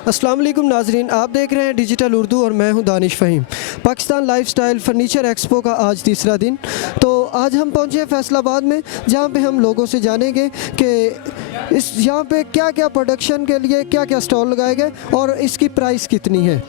अस्सलाम वालेकुम नाजरीन, आप देख रहे हैं डिजिटल उर्दू और मैं हूं Danish Faheem. Pakistan lifestyle furniture expo का आज तीसरा दिन। तो आज हम पहुंचे हैं फैसलाबाद में, जहां पे हम लोगों से जानेंगे कि यहाँ पे क्या क्या प्रोडक्शन के लिए क्या क्या स्टॉल लगाए गए और इसकी प्राइस कितनी है।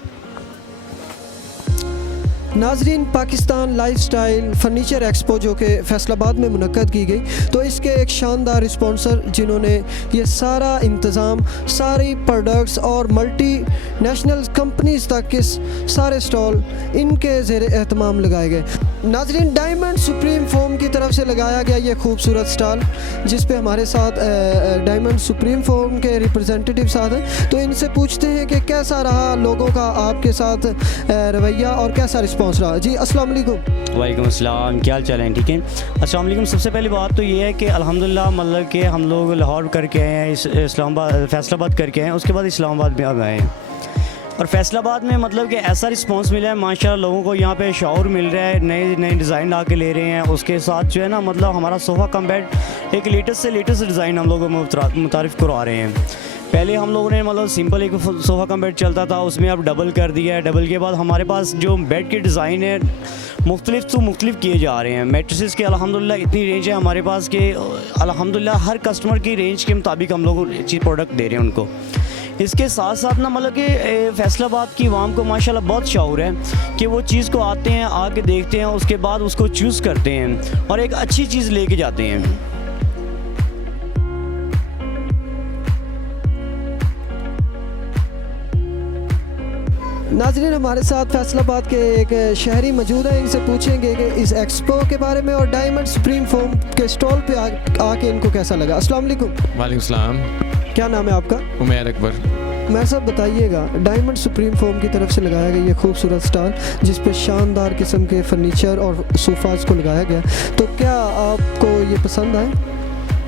नाजरीन, पाकिस्तान लाइफस्टाइल फर्नीचर एक्सपो जो कि फैसलाबाद में मुनक्कद की गई, तो इसके एक शानदार स्पॉन्सर जिन्होंने ये सारा इंतज़ाम, सारी प्रोडक्ट्स और मल्टी नेशनल कंपनीज़ तक के सारे स्टॉल इनके ज़ेर एहतमाम लगाए गए। नाजरीन, डायमंड सुप्रीम फोम की तरफ से लगाया गया ये खूबसूरत स्टॉल, जिस पे हमारे साथ डायमंड सुप्रीम फोम के रिप्रेजेंटेटिव साथ हैं। तो इनसे पूछते हैं कि कैसा रहा लोगों का आपके साथ रवैया और कैसा रिस्पॉन्स रहा। जी अस्सलाम वालेकुम। वालेकुम अस्सलाम, क्या हाल चाल है? ठीक है, अस्सलाम वालेकुम। सबसे पहली बात तो ये है कि अल्हम्दुलिल्लाह, मतलब कि हम लोग लाहौर करके आए हैं, इस्लामाबाद फैसलाबाद करके आए हैं, उसके बाद इस्लामाबाद में अब आए हैं। और फैसलाबाद में मतलब कि ऐसा रिस्पांस मिला है माशाल्लाह, लोगों को यहाँ पे शौर मिल रहा है, नए नए डिज़ाइन ला के ले रहे हैं। उसके साथ जो है ना, मतलब हमारा सोफ़ा कम बेड एक लेटेस्ट से लेटेस्ट डिज़ाइन हम लोगों को मुतारिफ़ करवा रहे हैं। पहले हम लोगों ने मतलब सिंपल एक सोफ़ा कम बेड चलता था, उसमें अब डबल कर दिया है। डबल के बाद हमारे पास जो बेड के डिज़ाइन है मुख्तलिफ किए जा रहे हैं। मैट्रेसेस के अल्हम्दुलिल्लाह इतनी रेंज है हमारे पास कि अल्हम्दुलिल्लाह हर कस्टमर की रेंज के मुताबिक हम लोग चीज़ प्रोडक्ट दे रहे हैं उनको। इसके साथ साथ ना, मतलब कि फैसलाबाद की आवाम को माशाल्लाह बहुत शौर है कि वो चीज़ को आते हैं, आके देखते हैं, उसके बाद उसको चूज़ करते हैं और एक अच्छी चीज़ लेके जाते हैं। नाजरीन, हमारे साथ फैसलाबाद के एक शहरी मौजूद हैं, इनसे पूछेंगे कि इस एक्सपो के बारे में और डायमंड सुप्रीम फोम के स्टॉल पे आके इनको कैसा लगा। अस्सलाम वालेकुम। वालेकुम सलाम। क्या नाम है आपका? उमैर अकबर। मैं सब बताइएगा, डायमंड सुप्रीम फोम की तरफ से लगाया गया ये खूबसूरत स्टॉल, जिस पे शानदार किस्म के फर्नीचर और सोफ़ाज़ को लगाया गया, तो क्या आपको ये पसंद आए?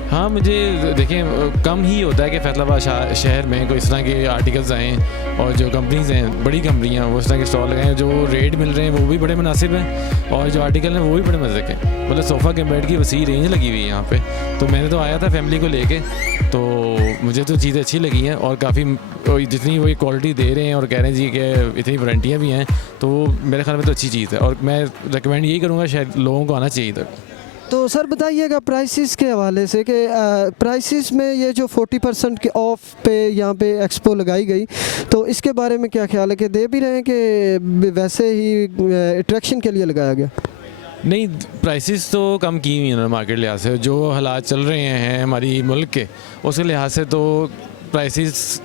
हाँ, मुझे देखें कम ही होता है कि फैसलाबाद शहर में कोई इस तरह के आर्टिकल्स आएँ और जो कंपनीज़ हैं, बड़ी कंपनियाँ, वो इस तरह के स्टॉल लगाएं। जो रेट मिल रहे हैं वो भी बड़े मुनासिब हैं और जो आर्टिकल हैं वो भी बड़े मज़े के। मतलब सोफ़ा के बेड की वसी रेंज लगी हुई है यहाँ पे। तो मैंने तो आया था फैमिली को लेके, तो मुझे तो चीज़ें अच्छी लगी हैं और काफ़ी जितनी वही क्वालिटी दे रहे हैं और कह रहे हैं जी कि इतनी वारंटियाँ भी हैं, तो मेरे ख्याल में तो अच्छी चीज़ है और मैं रिकमेंड यही करूँगा शायद लोगों को आना चाहिए था। तो सर बताइएगा प्राइसेस के हवाले से कि प्राइसेस में ये जो 40% के ऑफ पे यहाँ पे एक्सपो लगाई गई, तो इसके बारे में क्या ख्याल है कि दे भी रहे हैं कि वैसे ही अट्रैक्शन के लिए लगाया गया? नहीं, प्राइसेस तो कम की हुई हैं मार्केट लिहाज से। जो हालात चल रहे हैं हमारी मुल्क के, उसके लिहाज से तो प्राइसेस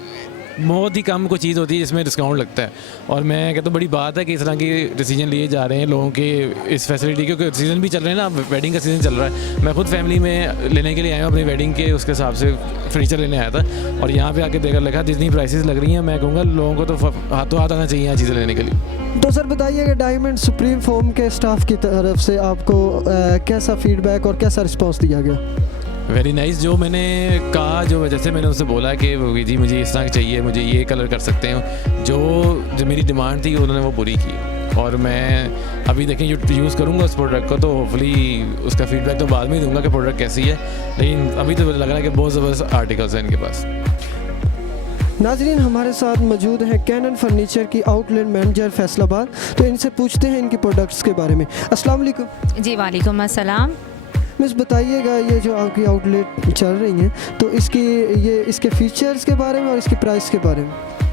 बहुत ही कम कोई चीज़ होती है जिसमें डिस्काउंट लगता है। और मैं कहता हूँ बड़ी बात है कि इस तरह के डिसीजन लिए जा रहे हैं लोगों के इस फैसिलिटी, क्योंकि सीज़न भी चल रहे हैं ना, वेडिंग का सीज़न चल रहा है। मैं खुद फैमिली में लेने के लिए आया हूँ अपनी वेडिंग के, उसके हिसाब से फर्नीचर लेने आया था और यहाँ पे आके देखकर लिखा जितनी प्राइसेस लग रही हैं, मैं कहूँगा लोगों को तो हाथों हाथ आना चाहिए यहाँ चीज़ें लेने के लिए। तो सर बताइएगा डायमंड सुप्रीम फोम के स्टाफ की तरफ से आपको कैसा फीडबैक और कैसा रिस्पॉन्स दिया गया? Very nice. जो मैंने कहा, जो जैसे मैंने उससे बोला कि जी मुझे इस तरह चाहिए, मुझे ये कलर कर सकते हैं, जो मेरी डिमांड थी उन्होंने वो पूरी की। और मैं अभी देखें यूज़ करूँगा उस प्रोडक्ट को, तो होपफुली उसका फीडबैक तो बाद में ही दूंगा कि प्रोडक्ट कैसी है, लेकिन अभी तो लग रहा है कि बहुत ज़बरदस्त आर्टिकल्स हैं इनके पास। नाजरीन, हमारे साथ मौजूद हैं कैनन फर्नीचर की आउटलेट मैनेजर फैसलाबाद, तो इनसे पूछते हैं इनके प्रोडक्ट्स के बारे में। अस्सलाम वालेकुम। जी वालेकुम अस्सलाम। मिस बताइएगा, ये जो आपकी आउटलेट चल रही हैं, तो इसके फीचर्स के बारे में और इसकी प्राइस के बारे में।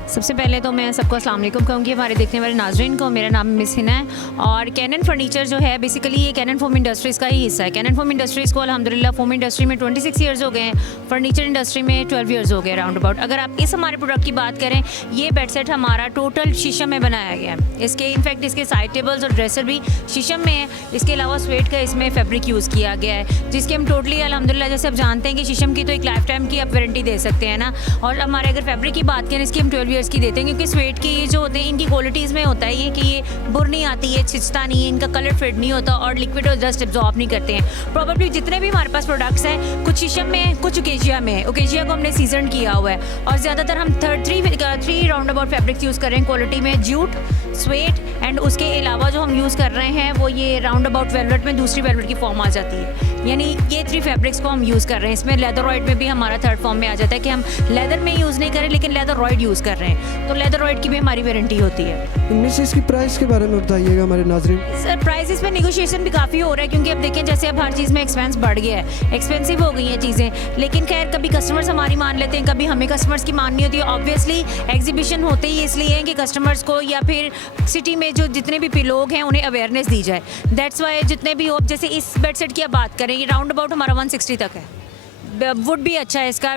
सबसे पहले तो मैं सबको अस्सलाम वालेकुम कहूँगी, हमारे देखने वाले नाजरीन को। मेरा नाम मिस हिना है और कैनन फर्नीचर जो है बेसिकली ये कैनन फोम इंडस्ट्रीज़ का ही हिस्सा है। कैनन फोम इंडस्ट्रीज़ को अल्हम्दुलिल्लाह फोम इंडस्ट्री में 26 ईयर्स हो गए हैं, फर्नीचर इंडस्ट्री में 12 ईयर्स हो गए राउंड अबाउट। अगर आप इस हमारे प्रोडक्ट की बात करें, ये बेड सेट हमारा टोटल शीशम में बनाया गया है। इसके इनफैक्ट इसके साइड टेबल्स और ड्रेसर भी शीशम में है। इसके अलावा स्वेट का इसमें फैब्रिक यूज़ किया गया है, जिसके हम टोटली अल्हम्दुलिल्लाह, जैसे आप जानते हैं कि शीशम की तो एक लाइफ टाइम की आप वारंटी दे सकते हैं ना, और हमारे अगर फैब्रिक की बात करें इसकी हम 12 ईयर्स की देते हैं, क्योंकि स्वेट की ये जो होते हैं इनकी क्वालिटीज़ में होता है ये कि ये बुर नहीं आती है, छिचता नहीं है, इनका कलर फेड नहीं होता और लिक्विड और डस्ट एब्जॉर्ब नहीं करते हैं। प्रॉबेबली जितने भी हमारे पास प्रोडक्ट्स हैं, कुछ शीशम में है, कुछ ओकेजिया में है। ओकेजिया को हमने सीजन किया हुआ है और ज़्यादातर हम 3 राउंड अबाउट फैब्रिक्स यूज़ कर रहे हैं क्वालिटी में, जूट, स्वेट, एंड उसके अलावा जो हम यूज़ कर रहे हैं वो ये राउंड अबाउट वेलवेट में दूसरी वेलवेट की फॉर्म आ जाती है, यानी ये 3 फैब्रिक्स को हम यूज़ कर रहे हैं। इसमें लेदरॉइड में भी हमारा थर्ड फॉर्म में आ जाता है कि हम लेदर में यूज़ नहीं करें लेकिन लेदरॉइड यूज़ कर रहे हैं, तो लेदरॉइड की भी हमारी वारंटी होती है। मिस इसकी प्राइस के बारे में बताइएगा हमारे नाजरीन। सर प्राइसेस में निगोशिएशन भी काफ़ी हो रहा है क्योंकि अब देखें जैसे अब हर चीज़ में एक्सपेंस बढ़ गया है, एक्सपेंसिव हो गई हैं चीज़ें, लेकिन खैर कभी कस्टमर्स हमारी मान लेते हैं, कभी हमें कस्टमर्स की माननी होती है। ऑब्वियसली एग्जीबिशन होते ही इसलिए हैं कि कस्टमर्स को या फिर सिटी में जो जितने भी लोग हैं उन्हें अवेयरनेस दी जाए। दैट्स वाई जितने भी हो, जैसे इस बेड सेट की अब बात करें, ये राउंड अबाउट हमारा 160 तक है। वुड भी अच्छा है इसका,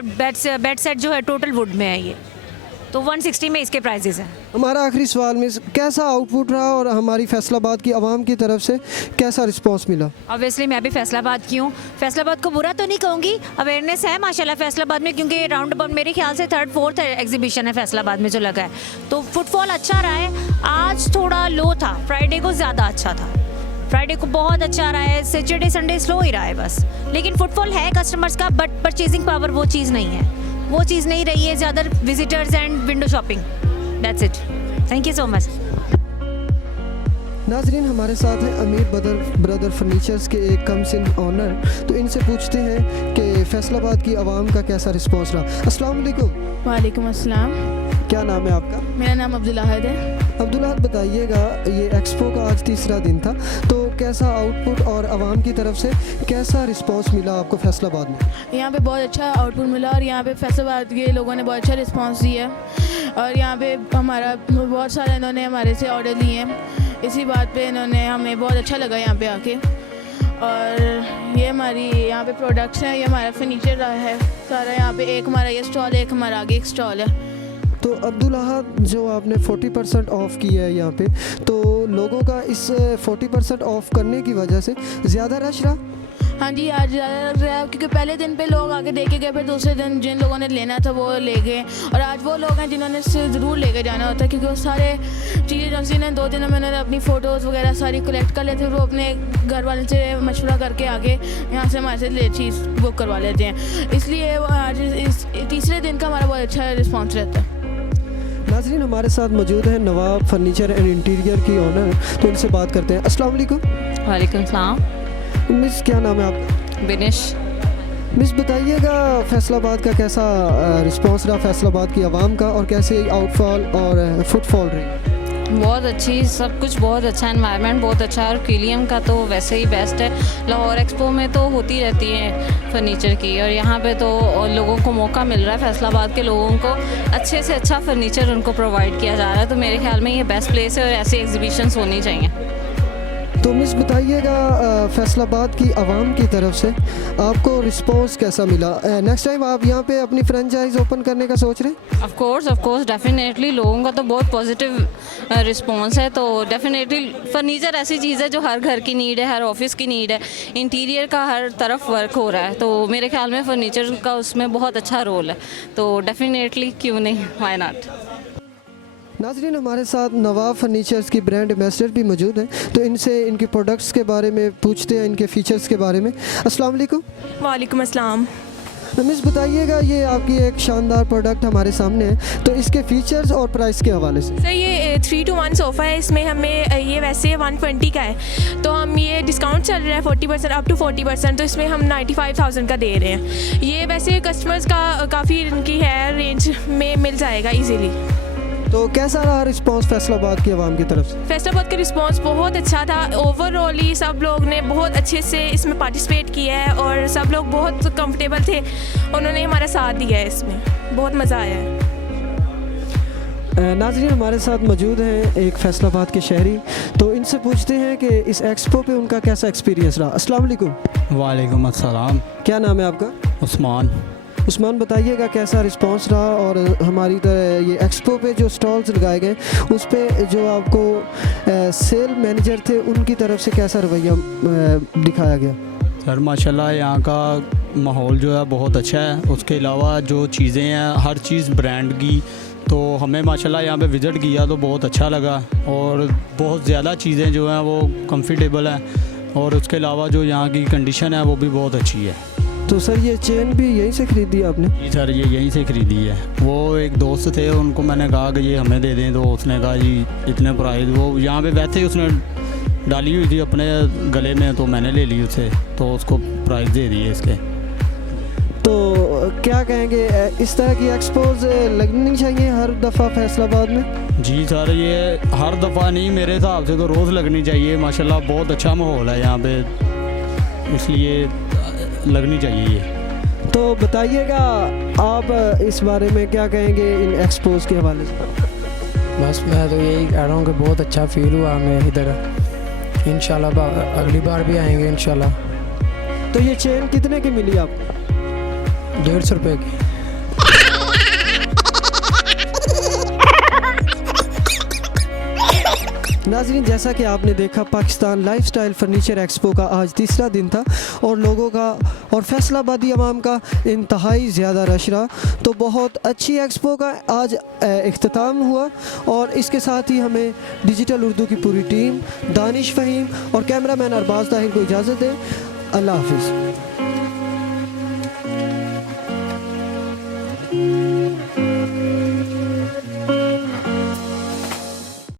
बेड सेट जो है टोटल वुड में है ये, तो 160 में इसके प्राइजेस हैं। हमारा आखिरी सवाल में कैसा आउटपुट रहा और हमारी फैसलाबाद की आवाम की तरफ से कैसा रिस्पांस मिला? ऑब्वियसली मैं भी फैसलाबाद की हूँ, फैसलाबाद को बुरा तो नहीं कहूँगी, अवेयरनेस है माशाल्लाह फैसलाबाद में, क्योंकि राउंड अबाउट मेरे ख्याल से 3rd 4th एग्जीबिशन है फैसलाबाद में जो लगा है, तो फुटफॉल अच्छा रहा है। आज थोड़ा लो था, फ्राइडे को ज़्यादा अच्छा था, फ्राइडे को बहुत अच्छा रहा है, सैटरडे संडे स्लो ही रहा है बस, लेकिन फुटफॉल है कस्टमर्स का, बट परचेजिंग पावर वो चीज़ नहीं है, वो चीज़ नहीं रही है, ज़्यादा visitors and window shopping, that's it. Thank you so much. नाजरीन हमारे साथ हैं अमीर ब्रदर फर्नीचर्स के एक कम सिन ऑनर, तो इनसे पूछते हैं कि फैसलाबाद की आवाम का कैसा रिस्पांस रहा। अस्सलाम वालेकुम। वालेकुम अस्सलाम। क्या नाम है आपका? मेरा नाम अब्दुल अहद है। अब्दुल अहद बताइएगा, ये एक्सपो का आज 3रा दिन था, तो कैसा आउटपुट और आवाम की तरफ से कैसा रिस्पांस मिला आपको फैसलाबाद में? यहाँ पे बहुत अच्छा आउटपुट मिला और यहाँ पे फैसलाबाद के लोगों ने बहुत अच्छा रिस्पांस दिया और यहाँ पे हमारा बहुत सारे इन्होंने हमारे से ऑर्डर लिए हैं, इसी बात पे इन्होंने हमें बहुत अच्छा लगा यहाँ पे आके। और ये हमारी यहाँ पे प्रोडक्ट्स हैं, ये हमारा फर्नीचर है सारा, यहाँ पे एक हमारा ये स्टॉल है, एक हमारा आगे एक स्टॉल है। तो अब्दुल अहद, जो आपने 40% ऑफ किया है यहाँ पे, तो लोगों का इस 40% ऑफ करने की वजह से ज़्यादा रश रहा? हाँ जी, आज ज़्यादा लग रहा है क्योंकि पहले दिन पे लोग आके देखे गए, फिर दूसरे दिन जिन लोगों ने लेना था वो ले गए, और आज वो लोग हैं जिन्होंने इससे ज़रूर लेके जाना होता है क्योंकि वो सारे चीज़ें जो ने 2 दिन में उन्होंने अपनी फ़ोटोज़ वगैरह सारी कलेक्ट कर लेते हैं, वो अपने घर वाले से मशवरा करके आगे यहाँ से हमारे से चीज़ बुक करवा लेते हैं, इसलिए आज इस 3रे दिन का हमारा बहुत अच्छा रिस्पॉन्स रहता है। नाज़रीन हमारे साथ मौजूद है नवाब फर्नीचर एंड इंटीरियर की ऑनर, तो इनसे बात करते हैं। अस्सलाम वालेकुम। वालेकुम सलाम। मिस क्या नाम है आपका? बिनिश। मिस बताइएगा फैसलाबाद का कैसा रिस्पांस रहा फैसलाबाद की आवाम का, और कैसे आउटफॉल और फुटफॉल रही? बहुत अच्छी, सब कुछ बहुत अच्छा, एनवायरनमेंट बहुत अच्छा है, और केलियम का तो वैसे ही बेस्ट है। लाहौर एक्सपो में तो होती रहती है फर्नीचर की, और यहाँ पे तो लोगों को मौका मिल रहा है, फैसलाबाद के लोगों को अच्छे से अच्छा फर्नीचर उनको प्रोवाइड किया जा रहा है, तो मेरे ख्याल में ये बेस्ट प्लेस है और ऐसी एग्जीबिशंस होनी चाहिए। तो मिस बताइएगा फैसलाबाद की आवाम की तरफ से आपको रिस्पांस कैसा मिला? नेक्स्ट टाइम आप यहाँ पे अपनी फ्रेंचाइज ओपन करने का सोच रहे हैं? ऑफ कोर्स डेफिनेटली, लोगों का तो बहुत पॉजिटिव रिस्पांस है, तो डेफिनेटली फर्नीचर ऐसी चीज़ है जो हर घर की नीड है, हर ऑफिस की नीड है, इंटीरियर का हर तरफ वर्क हो रहा है, तो मेरे ख्याल में फर्नीचर का उसमें बहुत अच्छा रोल है, तो डेफिनेटली क्यों नहीं, व्हाई नॉट। नाजरीन हमारे साथ नवाब फर्नीचर्स की ब्रांड एम्बेसडर भी मौजूद हैं, तो इनसे इनके प्रोडक्ट्स के बारे में पूछते हैं, इनके फीचर्स के बारे में। अस्सलाम वालेकुम। वालेकुम अस्सलाम। मिस बताइएगा, ये आपकी एक शानदार प्रोडक्ट हमारे सामने है, तो इसके फीचर्स और प्राइस के हवाले से। सर ये 3-to-1 सोफ़ा है, इसमें हमें ये वैसे 120 का है, तो हम ये डिस्काउंट चल रहा है 40% अप टू 40%, तो इसमें हम 95,000 का दे रहे हैं। ये वैसे कस्टमर्स का काफ़ी इनकी है रेंज में मिल जाएगा ईजीली। तो कैसा रहा रिस्पांस फैसलाबाद की आवाम की तरफ से? फैसलाबाद का रिस्पांस बहुत अच्छा था, ओवरऑल ही सब लोग ने बहुत अच्छे से इसमें पार्टिसिपेट किया है और सब लोग बहुत कंफर्टेबल थे, उन्होंने हमारा साथ दिया है, इसमें बहुत मज़ा आया है। नाज़रीन हमारे साथ मौजूद हैं एक फैसलाबाद के शहरी, तो इनसे पूछते हैं कि इस एक्सपो पे उनका कैसा एक्सपीरियंस रहा। अस्सलाम वालेकुम। वालेकुम अस्सलाम। क्या नाम है आपका? उस्मान। उस्मान बताइएगा कैसा रिस्पांस रहा, और हमारी ये एक्सपो पे जो स्टॉल्स लगाए गए उस पे जो आपको सेल मैनेजर थे उनकी तरफ से कैसा रवैया दिखाया गया? सर माशाल्लाह यहाँ का माहौल जो है बहुत अच्छा है, उसके अलावा जो चीज़ें हैं हर चीज़ ब्रांड की, तो हमें माशाल्लाह यहाँ पे विज़िट किया तो बहुत अच्छा लगा, और बहुत ज़्यादा चीज़ें जो हैं वो कंफर्टेबल हैं, और उसके अलावा जो यहाँ की कंडीशन है वो भी बहुत अच्छी है, तो सर ये चेन भी यहीं से खरीदी आपने? जी सर, ये यहीं से ख़रीदी है। वो एक दोस्त थे, उनको मैंने कहा कि ये हमें दे दें, तो उसने कहा जी इतने प्राइस, वो यहाँ पे वैसे ही उसने डाली हुई थी अपने गले में, तो मैंने ले ली उसे, तो उसको प्राइस दे दिए इसके। तो क्या कहेंगे, इस तरह की एक्सपोज लगनी चाहिए हर दफ़ा फैसलाबाद में? जी सर, ये हर दफ़ा नहीं, मेरे हिसाब से तो रोज़ लगनी चाहिए। माशाल्लाह बहुत अच्छा माहौल है यहाँ पे, इसलिए लगनी चाहिए ये। तो बताइएगा आप इस बारे में क्या कहेंगे इन एक्सपोज के हवाले से? बस मैं तो यही कह रहा हूँ कि बहुत अच्छा फील हुआ हमें इधर। इंशाल्लाह अगली बार भी आएंगे इंशाल्लाह। तो ये चेन कितने की मिली आपको? 150 रुपये की। नाज़रीन, जैसा कि आपने देखा, पाकिस्तान लाइफस्टाइल फर्नीचर एक्सपो का आज तीसरा दिन था और लोगों का और फैसलाबादी अवाम का इंतहाई ज़्यादा रश रहा। तो बहुत अच्छी एक्सपो का आज इख्तिताम हुआ और इसके साथ ही हमें डिजिटल उर्दू की पूरी टीम, दानिश फ़हीम और कैमरामैन अरबाज़ ताहिर को इजाज़त दें। अल्लाह हाफ़िज़।